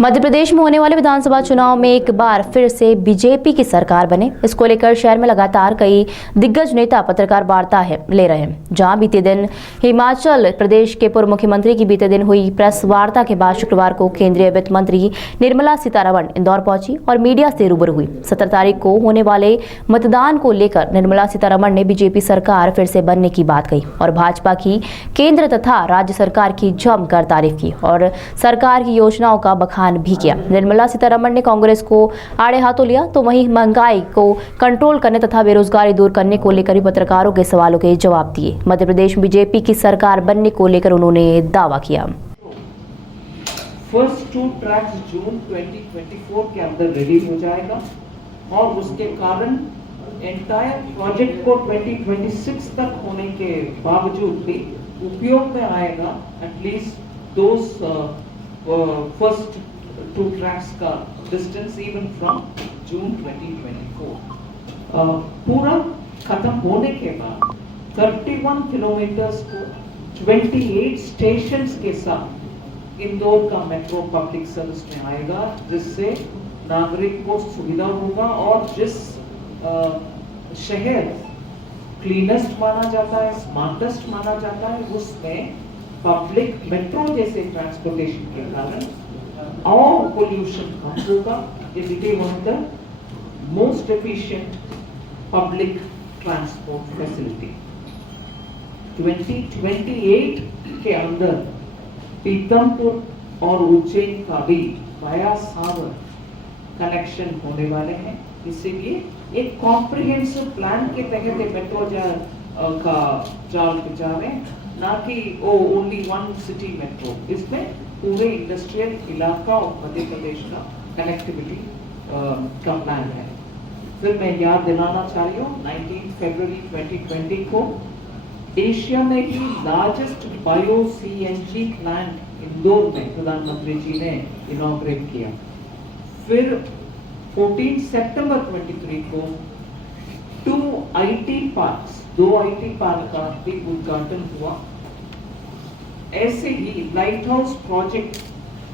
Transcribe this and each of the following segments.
मध्य प्रदेश में होने वाले विधानसभा चुनाव में एक बार फिर से बीजेपी की सरकार बने, इसको लेकर शहर में लगातार कई दिग्गज नेता पत्रकार वार्ता ले रहे हैं। जहां बीते दिन हिमाचल प्रदेश के पूर्व मुख्यमंत्री की बीते दिन हुई प्रेस वार्ता के बाद शुक्रवार को केंद्रीय वित्त मंत्री निर्मला सीतारमण इंदौर पहुंची और मीडिया से रूबरू हुई। 17 तारीख को होने वाले मतदान को लेकर निर्मला सीतारमण ने बीजेपी सरकार फिर से बनने की बात कही और भाजपा की केंद्र तथा राज्य सरकार की जमकर तारीफ की और सरकार की योजनाओं का बखान भी किया। निर्मला सीतारमण ने कांग्रेस को आड़े हाथों लिया तो वहीं महंगाई को कंट्रोल करने तथा बेरोजगारी दूर करने को लेकर भी पत्रकारों के सवालों के जवाब दिए। मध्य प्रदेश में बीजेपी की सरकार बनने को लेकर उन्होंने दावा किया। फर्स्ट 2 ट्रैक्स जून 2024 के अंदर रेडी हो जाएगा और उसके कारण एंटायर प्रोजेक्ट को 2026 तक होने के बावजूद भी उपयोग में आएगा। एटलीस्ट फर्स्ट 2 ट्रैक्स का डिस्टेंस इवन फ्रॉम जून 2024 पूरा खत्म होने के बाद 31 किलोमीटर्स को 28 स्टेशंस के साथ इंदौर का मेट्रो पब्लिक सर्विस में आएगा, जिससे नागरिक को सुविधा होगा और जिस शहर क्लीनेस्ट माना जाता है, स्मार्टेस्ट माना जाता है, उसमें पब्लिक मेट्रो जैसे ट्रांसपोर्टेशन के कारण और पोल्यूशन कम होगा। It will be one of the most efficient public transport facility. 2028 के अंदर पीतमपुर और उज्जैन का भी वाया सावर कनेक्शन होने वाले हैं। इसीलिए एक कॉम्प्रिहेंसिव प्लान के तहत मेट्रो का जाल जा रहे हैं, ना कि ओनली वन सिटी मेट्रो। इसमें पूरे इंडस्ट्रियल इलाका और मध्य प्रदेश का कनेक्टिविटी का प्लान है। फिर मैं याद दिलाना चाह रही हूँ 19 फरवरी 2020 को एशिया में ही largest bio CNG plant Indore में प्रधानमंत्री जी ने इनॉग्रेट किया। फिर 14 सितंबर 23 को 2 IT पार्क्स, 2 IT पार्क का भी उद्घाटन हुआ। ऐसे ही लाइट हाउस प्रोजेक्ट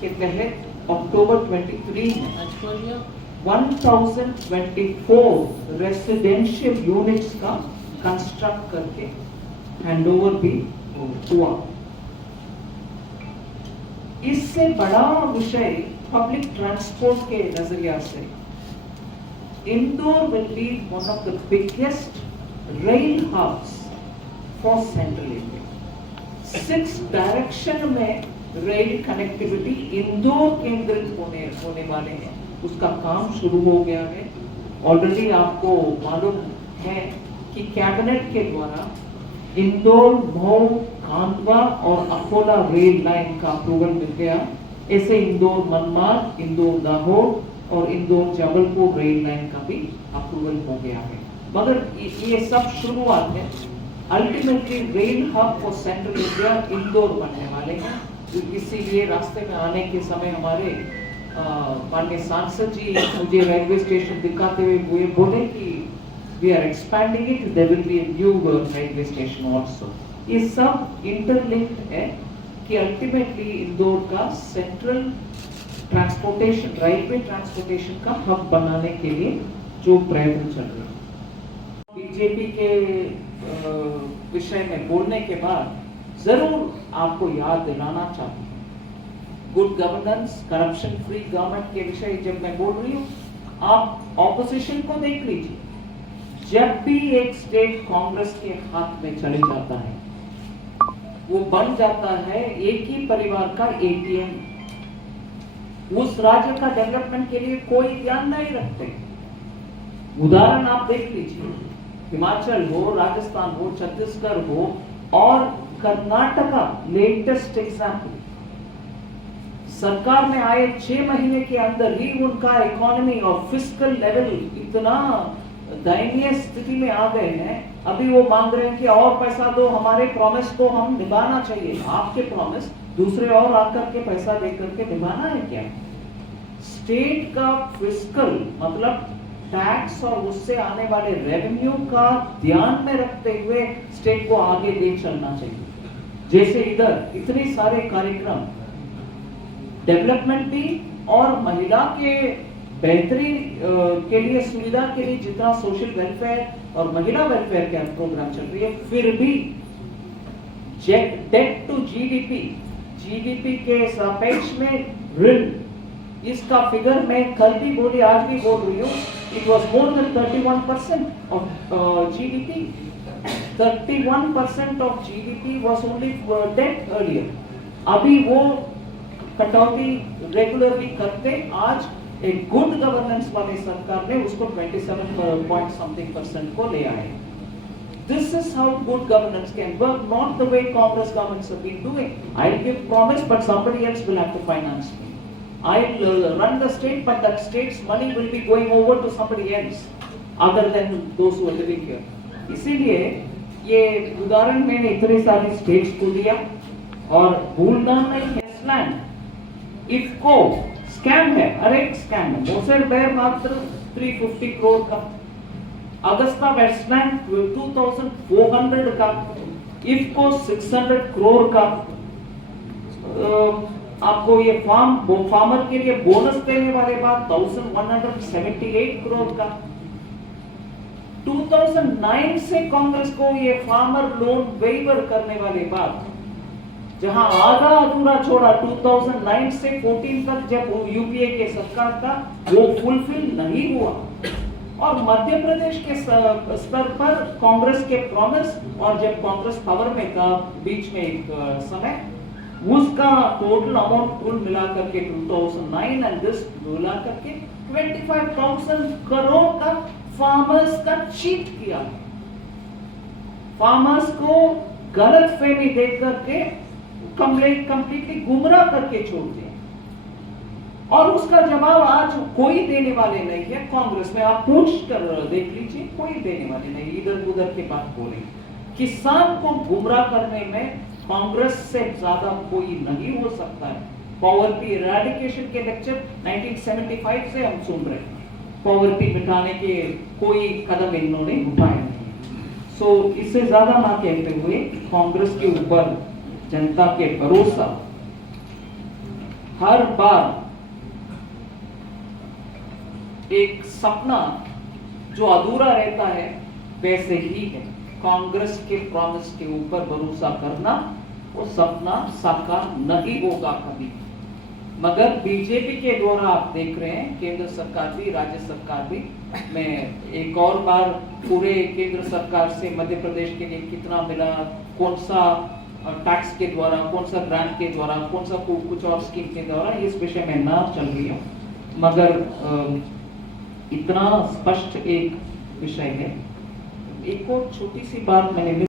के तहत अक्टूबर 23 में 1024 रेसिडेंशियल यूनिट्स का कंस्ट्रक्ट करके हैंडओवर भी हुआ। इससे बड़ा विषय पब्लिक ट्रांसपोर्ट के नजरिया से Indore will be one of the biggest rail hubs for central India. 6 direction में रेल कनेक्टिविटी इंदौर केंद्रित होने वाले हैं। उसका काम शुरू हो गया है। ऑलरेडी आपको मालूम है कि कैबिनेट के द्वारा इंदौर, मऊ, खांडवा और अकोला रेल लाइन का अप्रूवल मिल गया। ऐसे इंदौर मनमाड, इंदौर दाहोद और इंदौर जबलपुर रेल लाइन का भी अप्रूवल हो गया है। मगर ये सब शुरुआत है। Ultimately rail hub for central India Indore बनने वाले हैं। इसीलिए रास्ते में आने के समय हमारे माननीय सांसद जी मुझे रेलवे स्टेशन दिखाते हुए बोले कि we are expanding it, there will be a new railway station also. ये सब इंटरलिंक्ड है कि अल्टीमेटली इंदौर का सेंट्रल ट्रांसपोर्टेशन, रेलवे ट्रांसपोर्टेशन का हब बनाने के लिए जो प्रयत्न चल रहे हैं। बीजेपी के विषय में बोलने के बाद जरूर आपको याद दिलाना चाहती हूँ, good governance, corruption free government के विषय जब मैं बोल रही हूँ, आप ऑपोजिशन को देख लीजिए। जब भी एक स्टेट कांग्रेस के हाथ में चले जाता है, वो बन जाता है एक ही परिवार का ATM। उस राज्य का डेवलपमेंट के लिए कोई ध्यान नहीं रखते। उदाहरण आप देख लीजिए, हिमाचल हो, राजस्थान हो, छत्तीसगढ़ हो और कर्नाटका लेटेस्ट एग्जाम्पल। सरकार में आए 6 महीने के अंदर ही उनका इकोनॉमी और फिस्कल लेवल इतना दयनीय स्थिति में आ गए हैं। अभी वो मांग रहे हैं कि और पैसा दो, हमारे प्रॉमिस को हम निभाना चाहिए। आपके प्रॉमिस दूसरे और आकर के पैसा देकर के निभाना है क्या? स्टेट का फिस्कल मतलब टैक्स और उससे आने वाले रेवेन्यू का ध्यान में रखते हुए स्टेट को आगे ले चलना चाहिए। जैसे इधर इतने सारे कार्यक्रम डेवलपमेंट भी और महिला के बेहतरी के लिए, सुविधा के लिए जितना सोशल वेलफेयर और महिला वेलफेयर के प्रोग्राम चल रही है, फिर भी डेट टू जीडीपी के सापेक्ष में ऋण, इसका फिगर मैं कल भी बोली, आज भी बोल रही हूँ, it was more than 31% of GDP. 31% of GDP was only debt earlier. अभी वो कटौती रेगुलरली करते आज एक गुड गवर्नेंस वाली सरकार ने उसको 27% को ले आए. This is how good governance can work, not the way Congress governments have been doing. I'll give promise, but somebody else will have to finance me. I'll run the state, but that state's money will be going over to somebody else, other than those who are living here. इसीलिए ये उदाहरण मैंने इतने सारे states को दिया, और भूलना नहीं है स्लैम, इफको स्कैम है, अरे स्कैम है. मोसेर बेर मात्र 350 करोड़ का, अगस्ता वेस्टलैंड 2400 का, इफको 600 करोड़ का. आपको ये फार्मर के लिए बोनस देने वाले बाद 1178 करोड़ का. 2009 से कांग्रेस को ये फार्मर लोन वेवर करने वाले बाद, जहां आधा अधूरा छोड़ा 2009 से 14 तक जब यूपीए के सरकार था, वो फुलफिल नहीं हुआ. और मध्य प्रदेश के स्तर पर कांग्रेस के प्रॉमिस, और जब कांग्रेस पावर में था बीच में एक समय, उसका टोटल अमाउंट कुल मिलाकर के 2009 एंड दिस मिला करके 25,000 करोड़ का फार्मर्स का चीट किया. फार्मर्स को गलत फहमी दे करके कंप्लीटली गुमराह करके छोड़ दिया. और उसका जवाब आज कोई देने वाले नहीं है. कांग्रेस में आप पूछ कर देख लीजिए, कोई देने वाले नहीं. इधर उधर की बात बोले. किसान को गुमराह करने में कांग्रेस से ज्यादा कोई नहीं हो सकता है. पॉवर्टी इरेडिकेशन के लेक्चर 1975 से हम सुन रहे हैं. पॉवर्टी मिटाने के कोई कदम इन्होंने उठाए नहीं. सो इससे ज्यादा ना कहते हुए कांग्रेस के ऊपर जनता के भरोसा हर बार एक सपना जो अधूरा रहता है वैसे ही है. कांग्रेस के प्रॉमिस के ऊपर भरोसा करना, वो सपना साकार नहीं होगा कभी. मगर बीजेपी के द्वारा आप देख रहे हैं, केंद्र सरकार भी, राज्य सरकार भी. मैं एक और बार पूरे केंद्र सरकार से मध्य प्रदेश के लिए कितना मिला, कौन सा टैक्स के द्वारा, कौन सा ग्रांट के द्वारा, कौन सा कुछ और स्कीम के द्वारा, इस विषय में ना चल रही हूँ. मगर इतना स्पष्ट एक विषय है. एक और छोटी सी बात मैंने